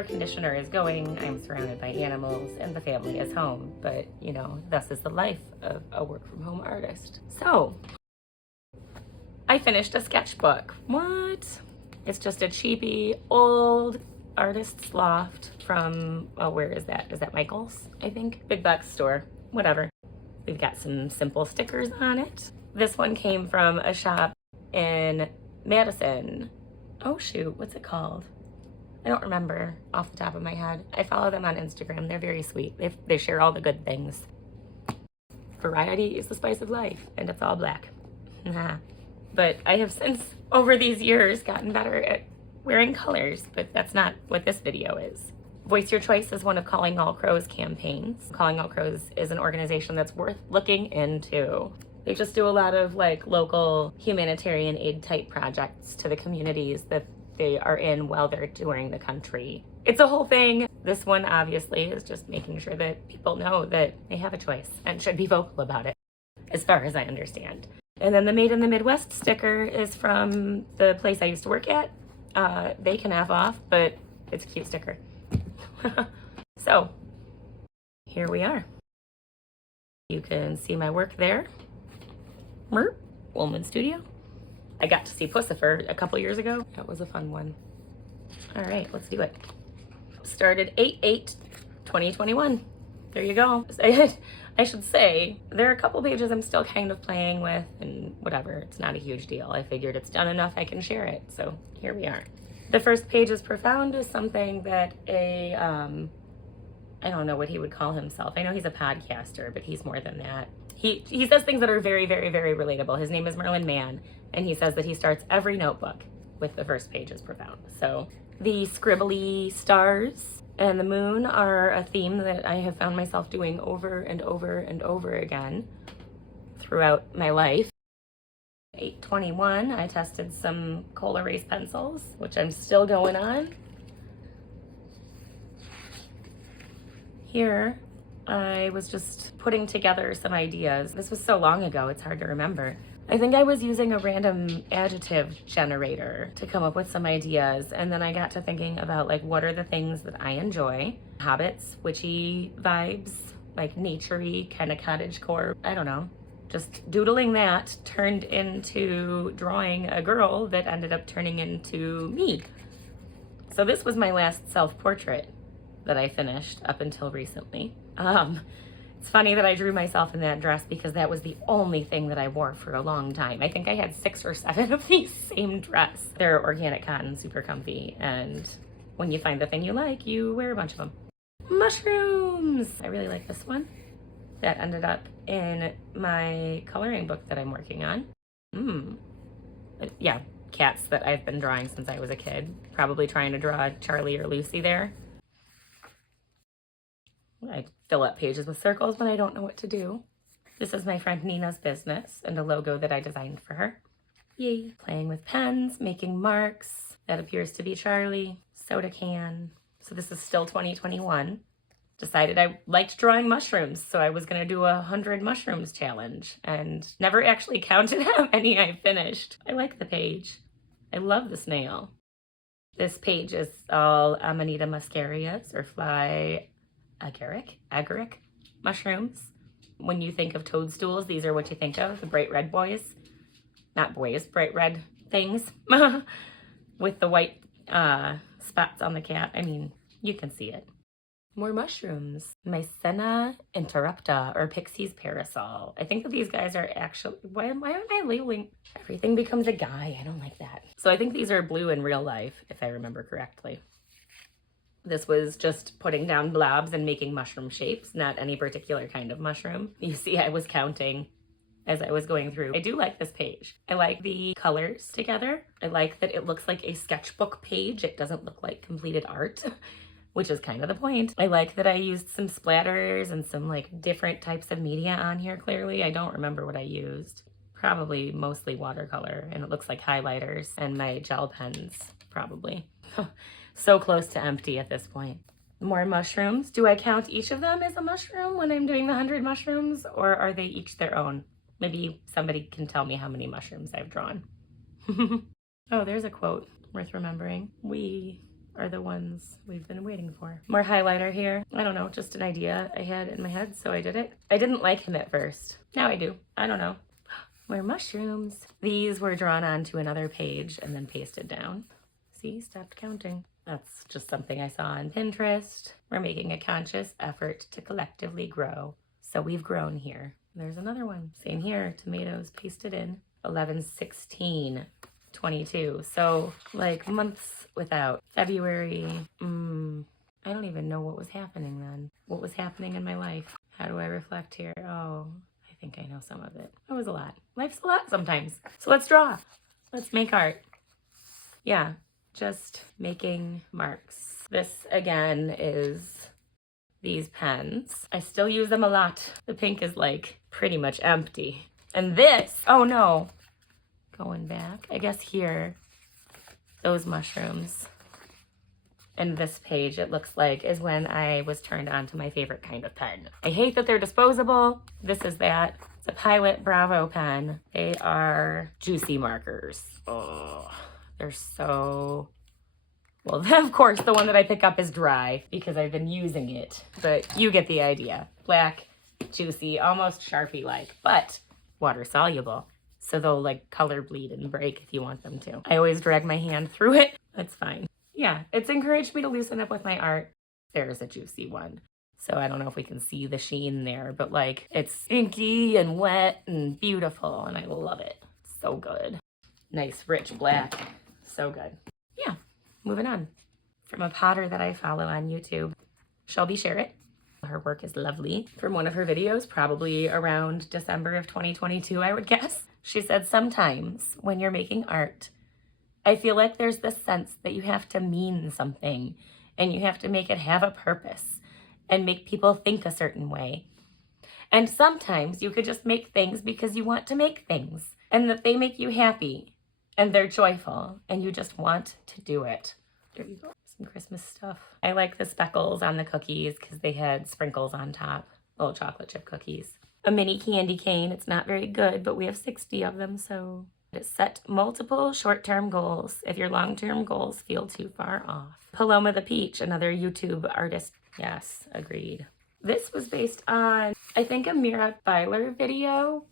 air conditioner is going, I'm surrounded by animals, and the family is home. But, you know, thus is the life of a work-from-home artist. So, I finished a sketchbook. What? It's just a cheapy, old artist's loft from, oh, where is that? Is that Michael's, I think? Big box store, whatever. We've got some simple stickers on it. This one came from a shop in Madison. Oh shoot, what's it called? I don't remember off the top of my head. I follow them on Instagram. They're very sweet. They share all the good things. Variety is the spice of life, and it's all black. But I have since, over these years, gotten better at wearing colors, but that's not what this video is. Voice Your Choice is one of Calling All Crows campaigns. Calling All Crows is an organization that's worth looking into. They just do a lot of like local humanitarian aid type projects to the communities that they are in while they're touring the country. It's a whole thing. This one obviously is just making sure that people know that they have a choice and should be vocal about it, as far as I understand. And then the Made in the Midwest sticker is from the place I used to work at. They can have off, but it's a cute sticker. So here we are. You can see my work there. Woolman Studio. I got to see Pussifer a couple years ago. That was a fun one. All right, let's do it. Started 8/8/2021. There you go. I should say, there are a couple pages I'm still kind of playing with and whatever. It's not a huge deal. I figured it's done enough I can share it. So here we are. The first page is Profound is something that I don't know what he would call himself. I know he's a podcaster, but he's more than that. He says things that are very, very, very relatable. His name is Merlin Mann, and he says that he starts every notebook with the first page is Profound. So the scribbly stars and the moon are a theme that I have found myself doing over and over and over again throughout my life. 8/21, I tested some coal erase pencils, which I'm still going on. Here, I was just putting together some ideas. This was so long ago, it's hard to remember. I think I was using a random adjective generator to come up with some ideas, and then I got to thinking about like what are the things that I enjoy. Hobbits, witchy vibes, like nature-y, kind of cottagecore, I don't know. Just doodling that turned into drawing a girl that ended up turning into me. So this was my last self-portrait that I finished up until recently. It's funny that I drew myself in that dress because that was the only thing that I wore for a long time. I think I had 6 or 7 of these same dress. They're organic cotton, super comfy, and when you find the thing you like, you wear a bunch of them. Mushrooms! I really like this one. That ended up in my coloring book that I'm working on. Yeah, cats that I've been drawing since I was a kid. Probably trying to draw Charlie or Lucy there. I fill up pages with circles when I don't know what to do. This is my friend Nina's business and a logo that I designed for her. Yay. Playing with pens, making marks. That appears to be Charlie. Soda can. So this is still 2021. Decided I liked drawing mushrooms, so I was gonna do a 100 mushrooms challenge and never actually counted how many I finished. I like the page. I love the snail. This page is all Amanita muscarias or fly agaric mushrooms. When you think of toadstools, these are what you think of, the bright red boys. Not boys, bright red things with the white spots on the cat. I mean, you can see it. More mushrooms. Mycena interrupta, or Pixie's parasol. I think that these guys are actually, why am I labeling? Everything becomes a guy. I don't like that. So I think these are blue in real life, if I remember correctly. This was just putting down blobs and making mushroom shapes, not any particular kind of mushroom. You see, I was counting as I was going through. I do like this page. I like the colors together. I like that it looks like a sketchbook page. It doesn't look like completed art, which is kind of the point. I like that I used some splatters and some like different types of media on here, clearly. I don't remember what I used. Probably mostly watercolor, and it looks like highlighters and my gel pens, probably. So close to empty at this point. More mushrooms. Do I count each of them as a mushroom when I'm doing the 100 mushrooms, or are they each their own? Maybe somebody can tell me how many mushrooms I've drawn. Oh, there's a quote worth remembering. We are the ones we've been waiting for. More highlighter here. I don't know, just an idea I had in my head, so I did it. I didn't like him at first. Now I do. I don't know. More mushrooms. These were drawn onto another page and then pasted down. See, stopped counting. That's just something I saw on Pinterest. We're making a conscious effort to collectively grow. So we've grown here. There's another one. Same here, tomatoes pasted in. 11/16/22. So like months without. February, I don't even know what was happening then. What was happening in my life? How do I reflect here? Oh, I think I know some of it. It was a lot. Life's a lot sometimes. So let's draw. Let's make art. Yeah, just making marks. This again is these pens. I still use them a lot. The pink is like pretty much empty. And this, oh no, going back, I guess here, those mushrooms. And this page, it looks like, is when I was turned on to my favorite kind of pen. I hate that they're disposable. This is that. It's a Pilot Bravo pen. They are juicy markers. Oh, they're so... Well, of course, the one that I pick up is dry because I've been using it, but you get the idea. Black, juicy, almost Sharpie-like, but water soluble. So they'll like color bleed and break if you want them to. I always drag my hand through it. That's fine. Yeah, it's encouraged me to loosen up with my art. There's a juicy one. So I don't know if we can see the sheen there, but like it's inky and wet and beautiful and I love it. So good. Nice, rich black. So good. Yeah. Moving on. From a potter that I follow on YouTube, Shelby Sherritt. Her work is lovely. From one of her videos, probably around December of 2022, I would guess. She said, sometimes when you're making art, I feel like there's this sense that you have to mean something and you have to make it have a purpose and make people think a certain way. And sometimes you could just make things because you want to make things and that they make you happy. And they're joyful, and you just want to do it. There you go. Some Christmas stuff. I like the speckles on the cookies because they had sprinkles on top. Little chocolate chip cookies. A mini candy cane. It's not very good, but we have 60 of them, so... Set multiple short-term goals if your long-term goals feel too far off. Paloma the Peach, another YouTube artist. Yes, agreed. This was based on, I think, a Mira Byler video,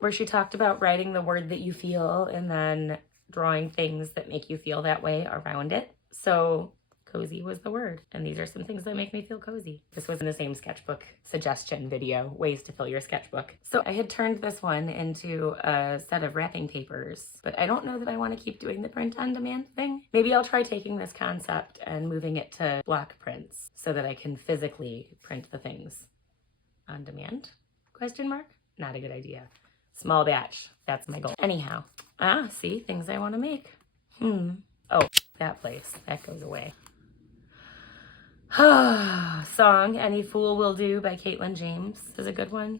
where she talked about writing the word that you feel and then drawing things that make you feel that way around it. So cozy was the word. And these are some things that make me feel cozy. This was in the same sketchbook suggestion video, ways to fill your sketchbook. So I had turned this one into a set of wrapping papers, but I don't know that I want to keep doing the print on demand thing. Maybe I'll try taking this concept and moving it to block prints so that I can physically print the things on demand? Question mark? Not a good idea. Small batch, that's my goal. Anyhow, see, things I want to make. Oh, that place, that goes away. Song, Any Fool Will Do by Caitlin James is a good one.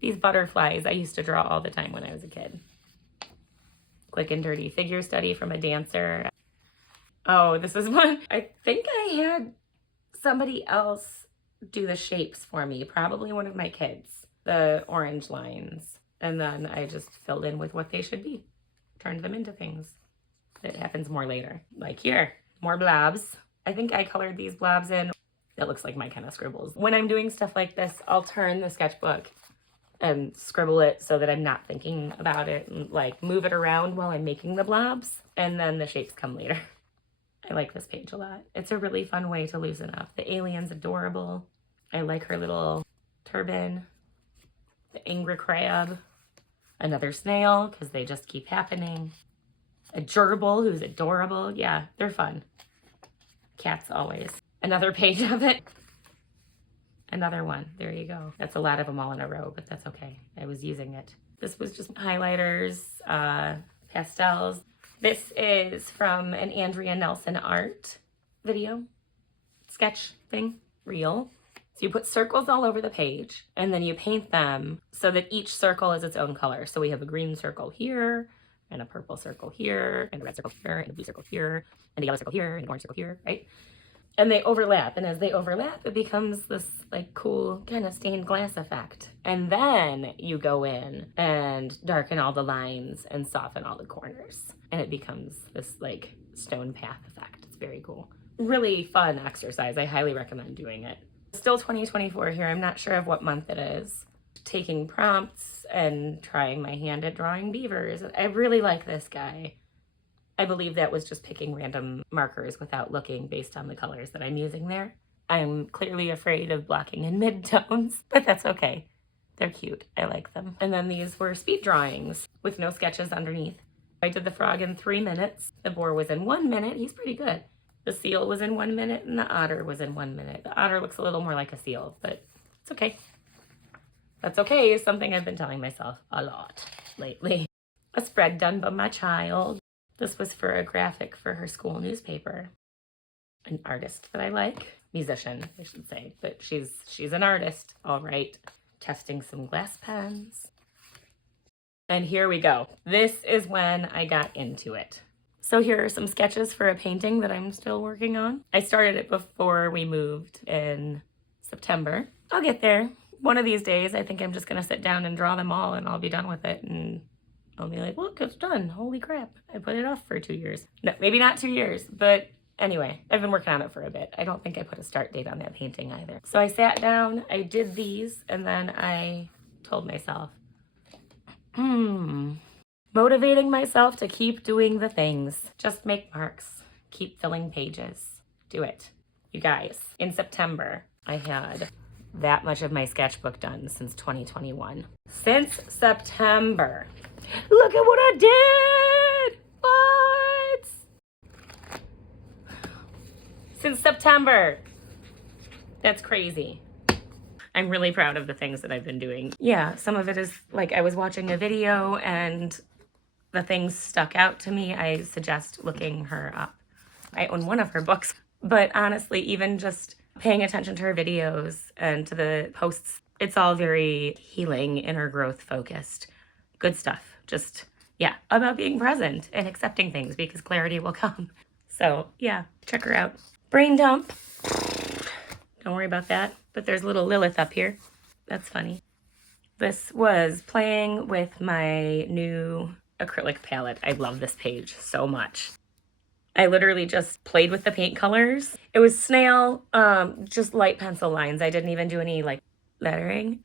These butterflies I used to draw all the time when I was a kid. Quick and Dirty Figure Study from a dancer. Oh, this is one. I think I had somebody else do the shapes for me, probably one of my kids. The orange lines. And then I just filled in with what they should be. Turned them into things. It happens more later. Like here, more blobs. I think I colored these blobs in. That looks like my kind of scribbles. When I'm doing stuff like this, I'll turn the sketchbook and scribble it so that I'm not thinking about it and like move it around while I'm making the blobs. And then the shapes come later. I like this page a lot. It's a really fun way to loosen up. The alien's adorable. I like her little turban. The angry crab. Another snail, because they just keep happening. A gerbil who's adorable. Yeah, they're fun. Cats always. Another page of it. Another one. There you go. That's a lot of them all in a row, but that's okay. I was using it. This was just highlighters, pastels. This is from an Andrea Nelson art video. Sketch thing. Reel. So you put circles all over the page and then you paint them so that each circle is its own color. So we have a green circle here and a purple circle here and a red circle here and a blue circle here and a yellow circle here and an orange circle here, right? And they overlap. And as they overlap, it becomes this like cool kind of stained glass effect. And then you go in and darken all the lines and soften all the corners. And it becomes this like stone path effect. It's It's very cool. Really fun exercise. I highly recommend doing it. Still 2024 here. I'm not sure of what month it is. Taking prompts and trying my hand at drawing beavers. I really like this guy. I believe that was just picking random markers without looking based on the colors that I'm using there. I'm clearly afraid of blocking in midtones, but that's okay. They're cute. I like them. And then these were speed drawings with no sketches underneath. I did the frog in 3 minutes. The boar was in 1 minute. He's pretty good. The seal was in 1 minute and the otter was in 1 minute. The otter looks a little more like a seal, but it's okay. That's okay is something I've been telling myself a lot lately. A spread done by my child. This was for a graphic for her school newspaper. An artist that I like. Musician, I should say, but she's an artist, all right. Testing some glass pens. And here we go. This is when I got into it. So here are some sketches for a painting that I'm still working on. I started it before we moved in September. I'll get there. One of these days, I think I'm just gonna sit down and draw them all and I'll be done with it and I'll be like, look, it's done. Holy crap. I put it off for 2 years. No, maybe not 2 years, but anyway, I've been working on it for a bit. I don't think I put a start date on that painting either. So I sat down, I did these, and then I told myself, motivating myself to keep doing the things. Just make marks. Keep filling pages. Do it. You guys, in September, I had that much of my sketchbook done since 2021. Since September. Look at what I did! What? Since September. That's crazy. I'm really proud of the things that I've been doing. Yeah, some of it is like I was watching a video and the things stuck out to me. I suggest looking her up. I own one of her books, but honestly, even just paying attention to her videos and to the posts, it's all very healing, inner growth focused. Good stuff. Just, yeah, about being present and accepting things because clarity will come. So yeah, check her out. Brain dump. Don't worry about that. But there's little Lilith up here. That's funny. This was playing with my new acrylic palette. I love this page so much. I literally just played with the paint colors. It was snail, just light pencil lines. I didn't even do any like lettering.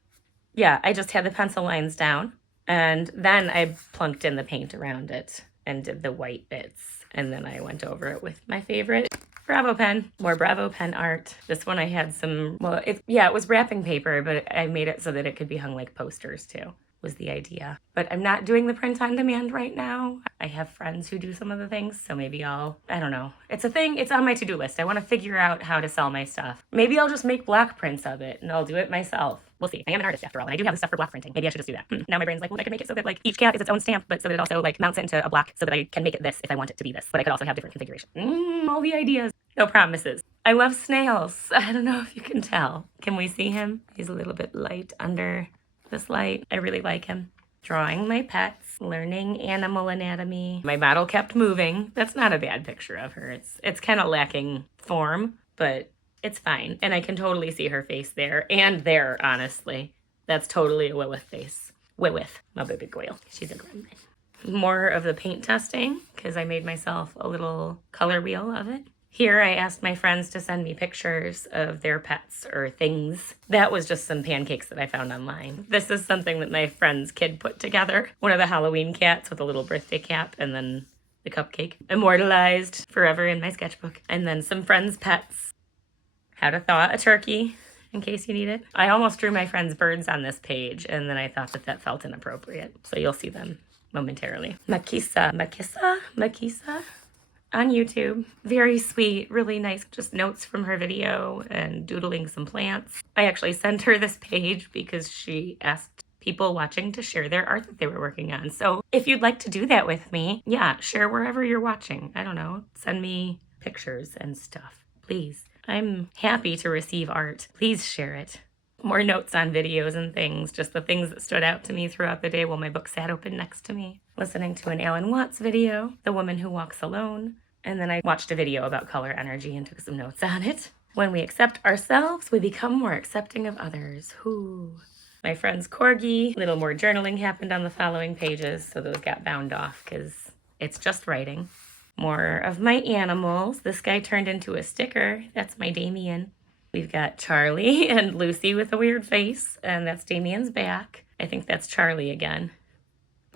Yeah, I just had the pencil lines down and then I plunked in the paint around it and did the white bits. And then I went over it with my favorite Bravo pen, more Bravo pen art. This one I had some, well, it was wrapping paper, but I made it so that it could be hung like posters too, was the idea. But I'm not doing the print on demand right now. I have friends who do some of the things, so maybe I don't know. It's a thing, it's on my to-do list. I want to figure out how to sell my stuff. Maybe I'll just make block prints of it and I'll do it myself. We'll see. I am an artist after all, and I do have the stuff for block printing. Maybe I should just do that. Now my brain's like, well, I could make it so that like each cat is its own stamp, but so that it also like mounts it into a block so that I can make it this if I want it to be this. But I could also have different configurations. All the ideas. No promises. I love snails. I don't know if you can tell. Can we see him? He's a little bit light under this light. I really like him. Drawing my pets, learning animal anatomy. My model kept moving. That's not a bad picture of her. It's kind of lacking form, but it's fine. And I can totally see her face there and there, honestly. That's totally a Wywith face. Wywith, my baby girl. She's a gremlin. More of the paint testing, because I made myself a little color wheel of it. Here I asked my friends to send me pictures of their pets or things. That was just some pancakes that I found online. This is something that my friend's kid put together. One of the Halloween cats with a little birthday cap and then the cupcake. Immortalized forever in my sketchbook. And then some friends' pets. How to thaw a turkey, in case you need it. I almost drew my friend's birds on this page and then I thought that felt inappropriate. So you'll see them momentarily. Makisa on YouTube. Very sweet, really nice, just notes from her video and doodling some plants. I actually sent her this page because she asked people watching to share their art that they were working on. So if you'd like to do that with me, yeah, share wherever you're watching. I don't know, send me pictures and stuff, please. I'm happy to receive art. Please share it. More notes on videos and things, just the things that stood out to me throughout the day while my book sat open next to me. Listening to an Alan Watts video, The Woman Who Walks Alone, and then I watched a video about color energy and took some notes on it. When we accept ourselves, we become more accepting of others. Whoo. My friend's corgi, a little more journaling happened on the following pages, so those got bound off because it's just writing. More of my animals. This guy turned into a sticker. That's my Damien. We've got Charlie and Lucy with a weird face, and that's Damien's back. I think that's Charlie again.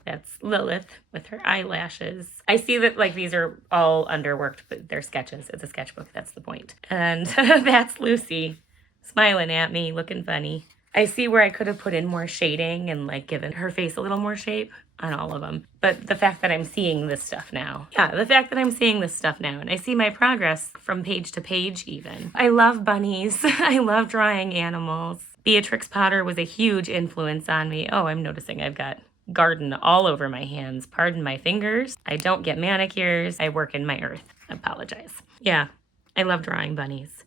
That's Lilith with her eyelashes. I see that like these are all underworked, but they're sketches. It's a sketchbook, that's the point. And that's Lucy smiling at me, looking funny. I see where I could have put in more shading and like given her face a little more shape on all of them. But the fact that I'm seeing this stuff now. Yeah, the fact that I'm seeing this stuff now and I see my progress from page to page even. I love bunnies. I love drawing animals. Beatrix Potter was a huge influence on me. Oh, I'm noticing I've got garden all over my hands. Pardon my fingers. I don't get manicures. I work in my earth. I apologize. Yeah, I love drawing bunnies.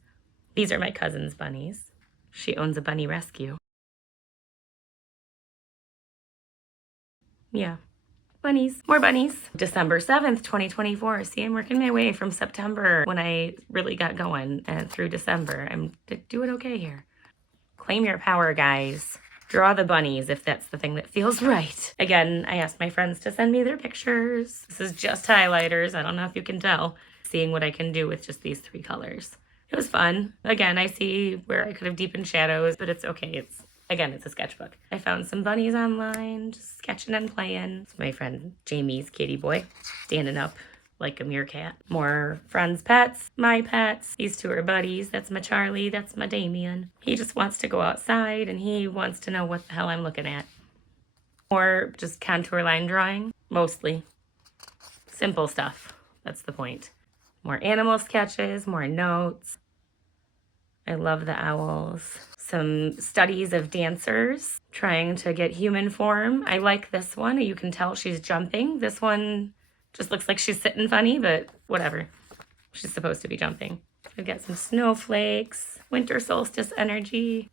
These are my cousin's bunnies. She owns a bunny rescue. Yeah, bunnies, more bunnies. December 7th, 2024. See, I'm working my way from September when I really got going and through December. I'm doing okay here. Claim your power, guys. Draw the bunnies if that's the thing that feels right. Again, I asked my friends to send me their pictures. This is just highlighters. I don't know if you can tell. Seeing what I can do with just these 3 colors. It was fun. Again, I see where I could have deepened shadows, but it's okay. It's a sketchbook. I found some bunnies online, just sketching and playing. It's my friend Jamie's kitty boy, standing up like a meerkat. More friends' pets, my pets. These 2 are buddies. That's my Charlie, that's my Damien. He just wants to go outside and he wants to know what the hell I'm looking at. Or just contour line drawing, mostly. Simple stuff, that's the point. More animal sketches, more notes. I love the owls. Some studies of dancers trying to get human form. I like this one. You can tell she's jumping. This one just looks like she's sitting funny, but whatever. She's supposed to be jumping. We've got some snowflakes, winter solstice energy.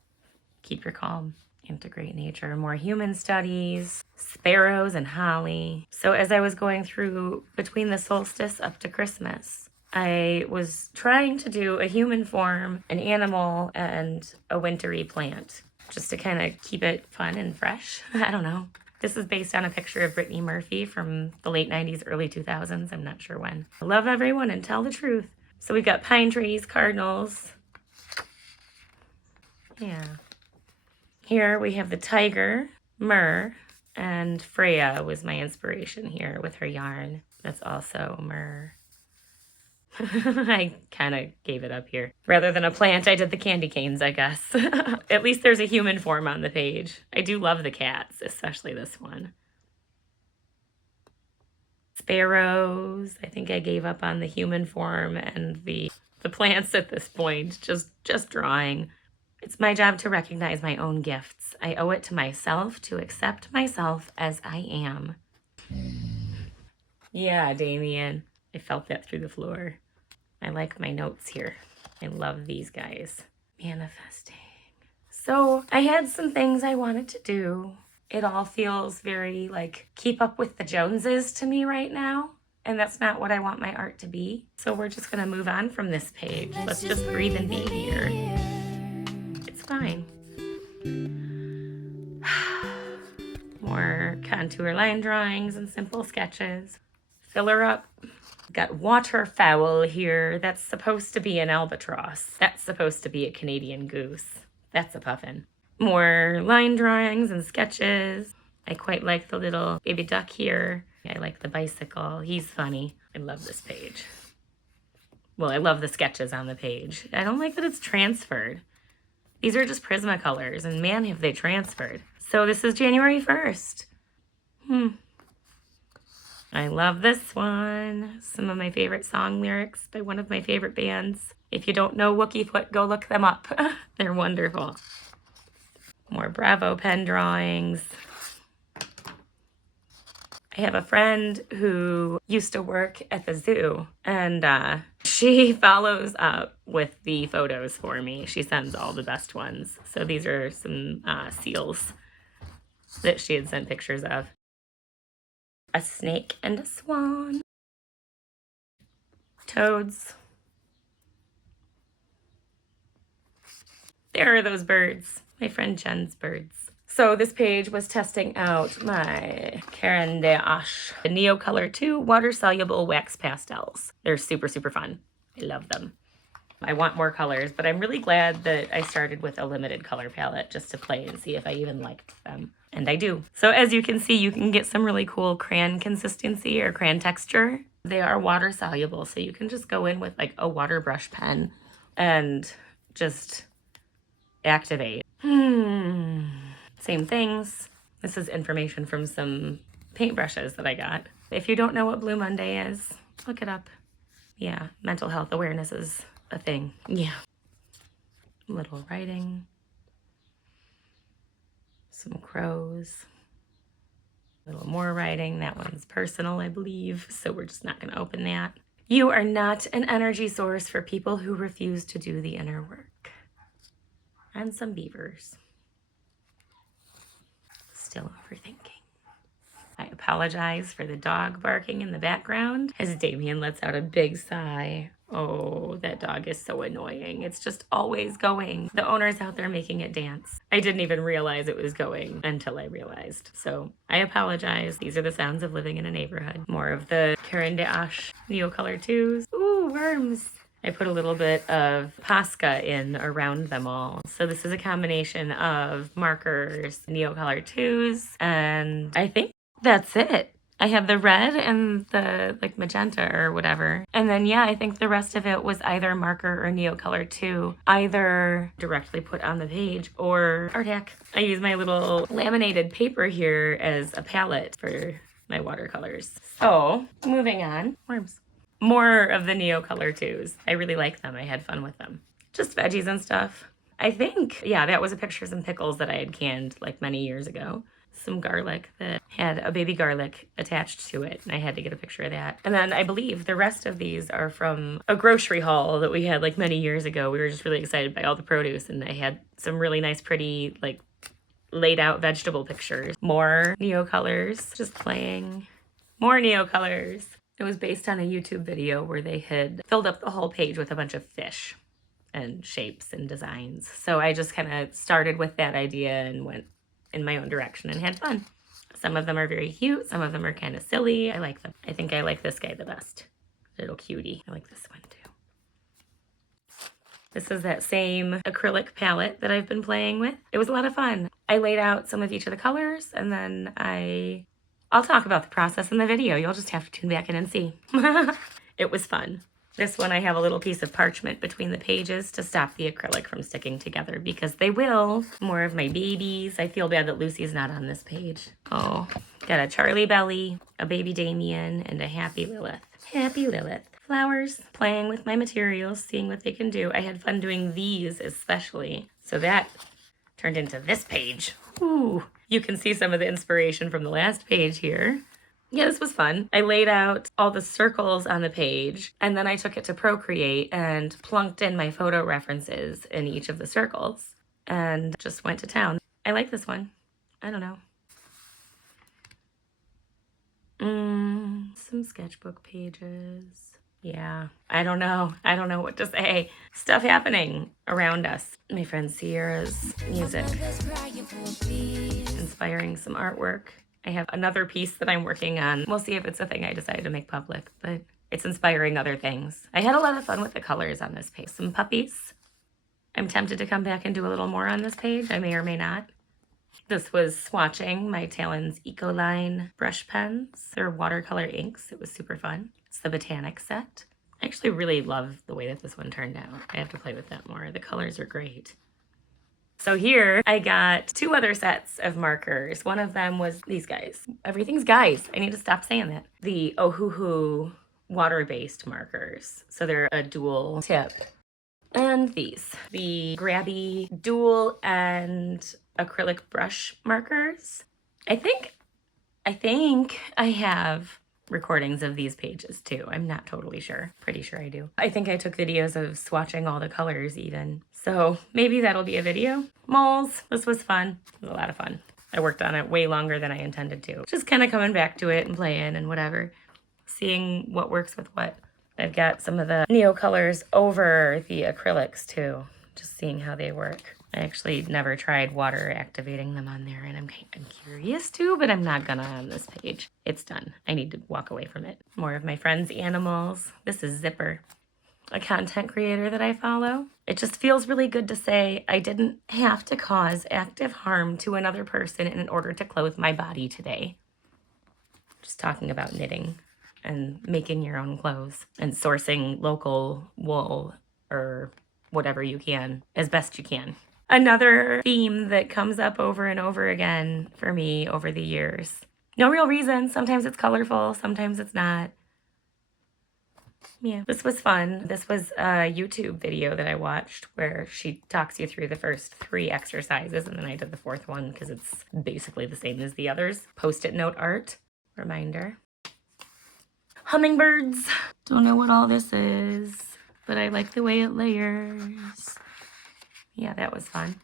Keep your calm. Integrate nature. More human studies, sparrows and holly. So as I was going through between the solstice up to Christmas, I was trying to do a human form, an animal, and a wintry plant, just to kind of keep it fun and fresh. I don't know. This is based on a picture of Brittany Murphy from the late 90s, early 2000s. I'm not sure when. Love everyone and tell the truth. So we've got pine trees, cardinals. Yeah. Here we have the tiger, Myrrh, and Freya was my inspiration here with her yarn. That's also Myrrh. I kind of gave it up here. Rather than a plant, I did the candy canes, I guess. At least there's a human form on the page. I do love the cats, especially this one. Sparrows. I think I gave up on the human form and the plants at this point. Just drawing. It's my job to recognize my own gifts. I owe it to myself to accept myself as I am. Yeah, Damien. I felt that through the floor. I like my notes here. I love these guys. Manifesting. So I had some things I wanted to do. It all feels very like keep up with the Joneses to me right now. And that's not what I want my art to be. So we're just gonna move on from this page. Let's just breathe and be here. It's fine. More contour line drawings and simple sketches. Fill her up. Got waterfowl here. That's supposed to be an albatross. That's supposed to be a Canadian goose. That's a puffin. More line drawings and sketches. I quite like the little baby duck here. I like the bicycle. He's funny. I love this page. Well, I love the sketches on the page. I don't like that it's transferred. These are just Prismacolors, and man, have they transferred. So this is January 1st. I love this one. Some of my favorite song lyrics by one of my favorite bands. If you don't know Wookie Foot, go look them up. They're wonderful. More Bravo pen drawings. I have a friend who used to work at the zoo, and she follows up with the photos for me. She sends all the best ones. So these are some seals that she had sent pictures of. A snake and a swan. Toads. There are those birds. My friend Jen's birds. So this page was testing out my Caran d'Ache Neo Color 2 water-soluble wax pastels. They're super, super fun. I love them. I want more colors, but I'm really glad that I started with a limited color palette just to play and see if I even liked them. And I do. So as you can see, you can get some really cool crayon consistency or crayon texture. They are water soluble, so you can just go in with like a water brush pen and just activate. Same things. This is information from some paintbrushes that I got. If you don't know what Blue Monday is, look it up. Yeah, mental health awareness is a thing. Yeah. Little writing. Some crows. A little more writing. That one's personal, I believe, so we're just not going to open that. You are not an energy source for people who refuse to do the inner work. And some beavers. Still overthinking. I apologize for the dog barking in the background as Damien lets out a big sigh. Oh, that dog is so annoying. It's just always going. The owner's out there making it dance. I didn't even realize it was going until I realized. So I apologize. These are the sounds of living in a neighborhood. More of the Caran d'Ache Neo Color 2s. Ooh, worms. I put a little bit of Posca in around them all. So this is a combination of markers, Neo Color 2s, and I think that's it. I have the red and the like magenta or whatever. And then yeah, I think the rest of it was either marker or Neo Color 2, either directly put on the page or art hack. I use my little laminated paper here as a palette for my watercolors. So moving on, worms. More of the Neo Color 2s. I really like them. I had fun with them. Just veggies and stuff. I think, yeah, that was a picture of some pickles that I had canned like many years ago. Some garlic that had a baby garlic attached to it, and I had to get a picture of that. And then I believe the rest of these are from a grocery haul that we had like many years ago. We were just really excited by all the produce, and I had some really nice, pretty, like laid out vegetable pictures. More Neo Colors, just playing. More Neo Colors. It was based on a YouTube video where they had filled up the whole page with a bunch of fish and shapes and designs. So I just kind of started with that idea and went in my own direction and had fun. Some of them are very cute. Some of them are kind of silly. I like them. I think I like this guy the best. Little cutie. I like this one too. This is that same acrylic palette that I've been playing with. It was a lot of fun. I laid out some of each of the colors, and then I'll talk about the process in the video. You'll just have to tune back in and see. It was fun. This one I have a little piece of parchment between the pages to stop the acrylic from sticking together because they will. More of my babies. I feel bad that Lucy's not on this page. Oh, got a Charlie Belly, a baby Damien, and a happy Lilith. Happy Lilith. Flowers, playing with my materials, seeing what they can do. I had fun doing these especially. So that turned into this page. Ooh. You can see some of the inspiration from the last page here. Yeah, this was fun. I laid out all the circles on the page, and then I took it to Procreate and plunked in my photo references in each of the circles and just went to town. I like this one. I don't know. Some sketchbook pages. Yeah, I don't know. I don't know what to say. Stuff happening around us. My friend Sierra's music. Inspiring some artwork. I have another piece that I'm working on. We'll see if it's a thing I decide to make public, but it's inspiring other things. I had a lot of fun with the colors on this page. Some puppies. I'm tempted to come back and do a little more on this page. I may or may not. This was swatching my Talon's Ecoline brush pens. They're watercolor inks. It was super fun. It's the Botanic set. I actually really love the way that this one turned out. I have to play with that more. The colors are great. So here I got two other sets of markers. One of them was these guys. Everything's guys. I need to stop saying that. The Ohuhu water-based markers. So they're a dual tip. And these. The Grabby dual and acrylic brush markers. I think I have recordings of these pages too. I'm not totally sure. Pretty sure I do. I think I took videos of swatching all the colors even. So maybe that'll be a video. Moles. This was fun. It was a lot of fun. I worked on it way longer than I intended to. Just kind of coming back to it and playing and whatever. Seeing what works with what. I've got some of the Neo colors over the acrylics too. Just seeing how they work. I actually never tried water activating them on there, and I'm curious to, but I'm not gonna on this page. It's done. I need to walk away from it. More of my friends' animals. This is Zipper, a content creator that I follow. It just feels really good to say I didn't have to cause active harm to another person in order to clothe my body today. Just talking about knitting and making your own clothes and sourcing local wool or whatever you can as best you can. Another theme that comes up over and over again for me over the years. No real reason. Sometimes it's colorful, sometimes it's not. Yeah, this was fun. This was a YouTube video that I watched where she talks you through the first 3 exercises, and then I did the 4th one because it's basically the same as the others. Post-it note art. Reminder. Hummingbirds. Don't know what all this is, but I like the way it layers. Yeah, that was fun.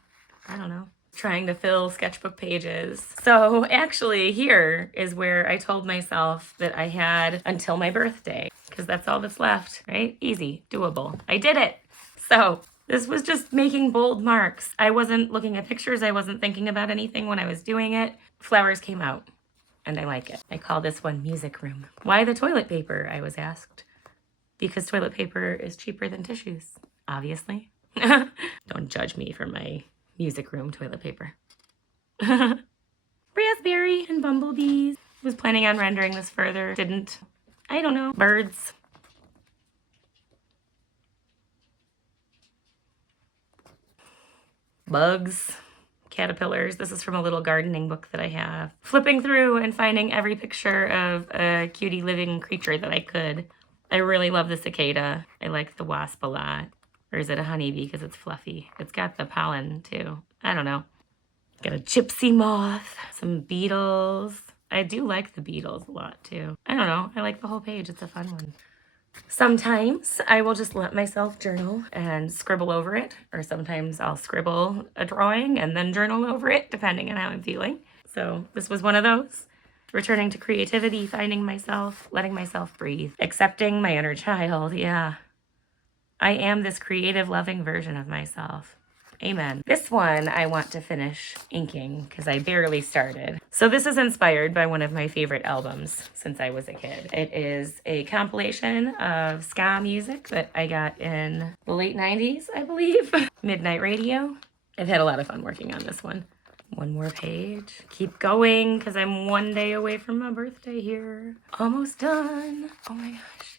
I don't know. Trying to fill sketchbook pages. So actually here is where I told myself that I had until my birthday, because that's all that's left, right? Easy, doable. I did it. So this was just making bold marks. I wasn't looking at pictures. I wasn't thinking about anything when I was doing it. Flowers came out and I like it. I call this one Music Room. Why the toilet paper, I was asked. Because toilet paper is cheaper than tissues, obviously. Don't judge me for my music room toilet paper. Raspberry and bumblebees. Was planning on rendering this further. Didn't. I don't know. Birds. Bugs. Caterpillars. This is from a little gardening book that I have. Flipping through and finding every picture of a cutie living creature that I could. I really love the cicada. I like the wasp a lot. Or is it a honeybee because it's fluffy? It's got the pollen too. I don't know. Got a gypsy moth, some beetles. I do like the beetles a lot too. I don't know. I like the whole page. It's a fun one. Sometimes I will just let myself journal and scribble over it. Or sometimes I'll scribble a drawing and then journal over it, depending on how I'm feeling. So this was one of those. Returning to creativity, finding myself, letting myself breathe. Accepting my inner child, yeah. I am this creative, loving version of myself. Amen. This one I want to finish inking because I barely started. So this is inspired by one of my favorite albums since I was a kid. It is a compilation of ska music that I got in the late 90s, I believe. Midnight Radio. I've had a lot of fun working on this one. One more page. Keep going because I'm 1 day away from my birthday here. Almost done. Oh my gosh.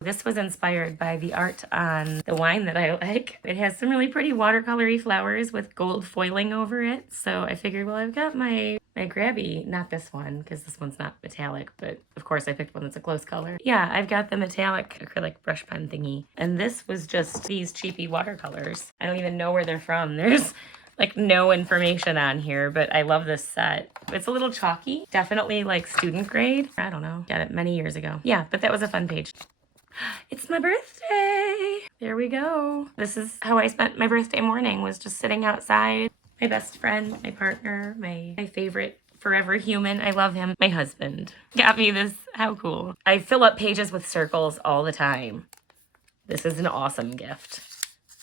This was inspired by the art on the wine that I like. It has some really pretty watercolory flowers with gold foiling over it. So I figured, well, I've got my grabby, not this one, because this one's not metallic, but of course I picked one that's a close color. Yeah, I've got the metallic acrylic brush pen thingy. And this was just these cheapy watercolors. I don't even know where they're from. There's like no information on here, but I love this set. It's a little chalky, definitely like student grade. I don't know, got it many years ago. Yeah, but that was a fun page. It's my birthday. There we go. This is how I spent my birthday morning, was just sitting outside. My best friend, my partner, my favorite forever human. I love him. My husband got me this. How cool. I fill up pages with circles all the time. This is an awesome gift.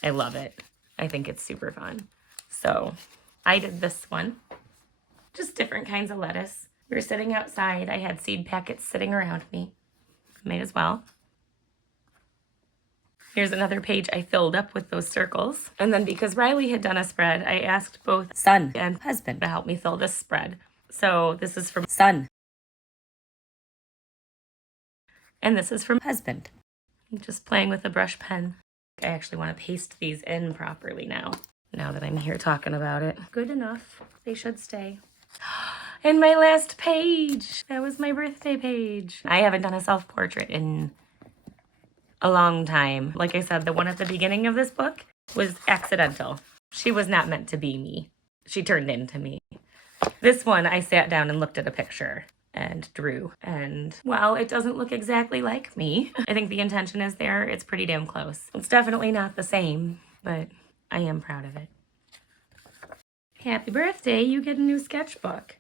I love it. I think it's super fun. So I did this one. Just different kinds of lettuce. We were sitting outside. I had seed packets sitting around me. Might as well. Here's another page I filled up with those circles. And then because Riley had done a spread, I asked both son and husband to help me fill this spread. So this is from son. And this is from husband. I'm just playing with a brush pen. I actually want to paste these in properly now that I'm here talking about it. Good enough. They should stay. And my last page. That was my birthday page. I haven't done a self-portrait in a long time. Like I said, the one at the beginning of this book was accidental. She was not meant to be me. She turned into me. This one, I sat down and looked at a picture and drew. And while it doesn't look exactly like me, I think the intention is there. It's pretty damn close. It's definitely not the same, but I am proud of it. Happy birthday, you get a new sketchbook.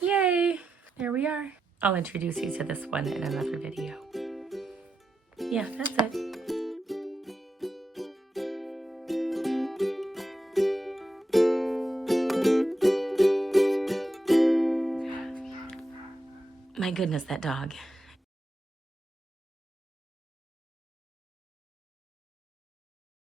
Yay! There we are. I'll introduce you to this one in another video. Yeah, that's it. My goodness, that dog.